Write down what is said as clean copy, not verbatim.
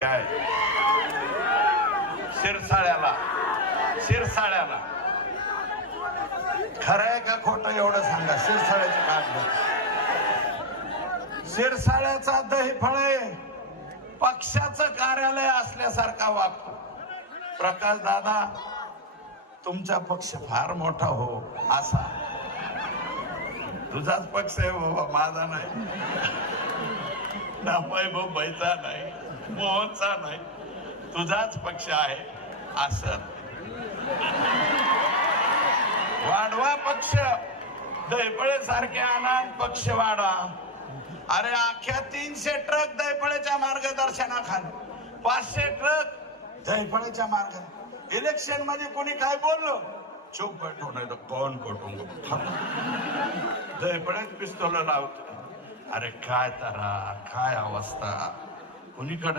काय शिरसाळ्याला खरं आहे का खोटं एवढं सांगा. शिरसाळ्याची कागद शिरसाळ्याचा दहीफळे पक्षाचं कार्यालय असल्यासारखा वागतो. प्रकाश दादा तुमचा पक्ष फार मोठा हो असा. तुझाच पक्ष आहे बाबा, माझा नाही. नामाई मुंबईचा नाही, मोहनचा नाही, तुझाच पक्ष आहे असं. वाढवा पक्ष, दैफळे सारखे अनाथ पक्ष वाढवा. अरे अख्ख्या 300 ट्रक दैफळेच्या मार्गदर्शनाखाली, 500 ट्रक दैफळेच्या मार्ग. इलेक्शन मध्ये कोणी काय बोललो चुप बैठो नाही तर कोण कोटूंगा दैफळेच पिस्तोल लावतो. अरे काय तारा, काय अवस्था. कुणीकडे